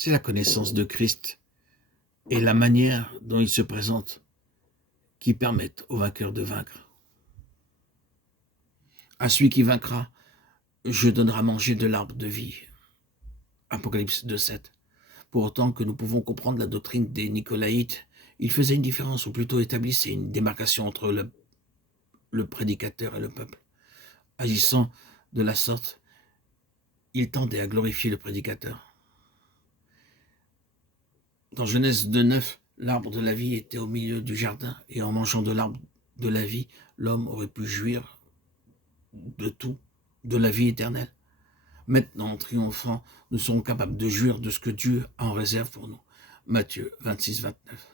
C'est la connaissance de Christ et la manière dont il se présente qui permettent au vainqueur de vaincre. À celui qui vaincra, je donnerai à manger de l'arbre de vie. Apocalypse 2,7. Pour autant que nous pouvons comprendre la doctrine des Nicolaïtes, il faisait une différence, ou plutôt établissait une démarcation entre le prédicateur et le peuple. Agissant de la sorte, il tendait à glorifier le prédicateur. Dans Genèse 2,9, l'arbre de la vie était au milieu du jardin, et en mangeant de l'arbre de la vie, l'homme aurait pu jouir de tout, de la vie éternelle. Maintenant, en triomphant, nous serons capables de jouir de ce que Dieu a en réserve pour nous. Matthieu 26, 29.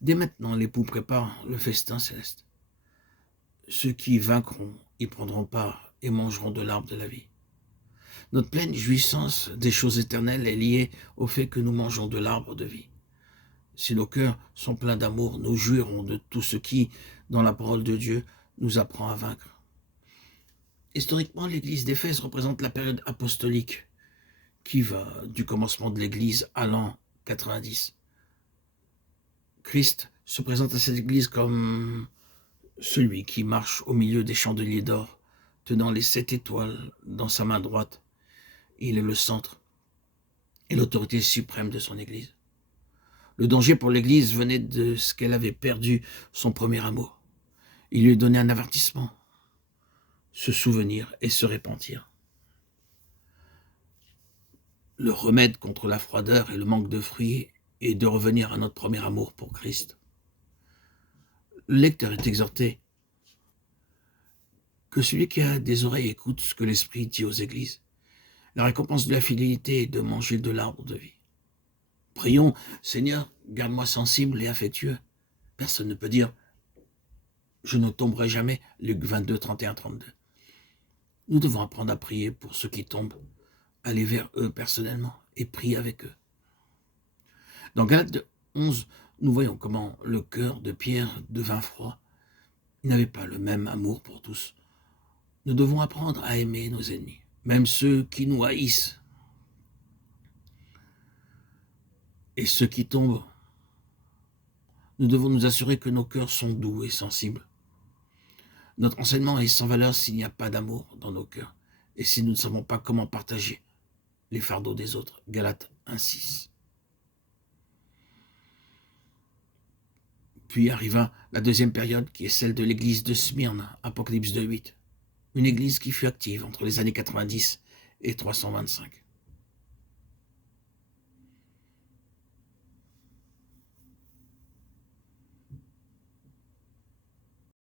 Dès maintenant, l'époux prépare le festin céleste. Ceux qui vaincront y prendront part et mangeront de l'arbre de la vie. Notre pleine jouissance des choses éternelles est liée au fait que nous mangeons de l'arbre de vie. Si nos cœurs sont pleins d'amour, nous jouirons de tout ce qui, dans la parole de Dieu, nous apprend à vaincre. Historiquement, l'église d'Éphèse représente la période apostolique qui va du commencement de l'église à l'an 90. Christ se présente à cette église comme celui qui marche au milieu des chandeliers d'or, tenant les 7 étoiles dans sa main droite. Il est le centre et l'autorité suprême de son église. Le danger pour l'église venait de ce qu'elle avait perdu son premier amour. Il lui donnait un avertissement, se souvenir et se repentir. Le remède contre la froideur et le manque de fruits est de revenir à notre premier amour pour Christ. Le lecteur est exhorté que celui qui a des oreilles écoute ce que l'Esprit dit aux églises. La récompense de la fidélité est de manger de l'arbre de vie. Prions, Seigneur, garde-moi sensible et affectueux. Personne ne peut dire « je ne tomberai jamais » Luc 22, 31, 32. Nous devons apprendre à prier pour ceux qui tombent, aller vers eux personnellement et prier avec eux. Dans Galates 11, nous voyons comment le cœur de Pierre devint froid. Il n'avait pas le même amour pour tous. Nous devons apprendre à aimer nos ennemis, même ceux qui nous haïssent. Et ceux qui tombent, nous devons nous assurer que nos cœurs sont doux et sensibles. Notre enseignement est sans valeur s'il n'y a pas d'amour dans nos cœurs et si nous ne savons pas comment partager les fardeaux des autres. Galates 1,6. Puis arriva la deuxième période qui est celle de l'église de Smyrne, Apocalypse 2,8. Une église qui fut active entre les années 90 et 325.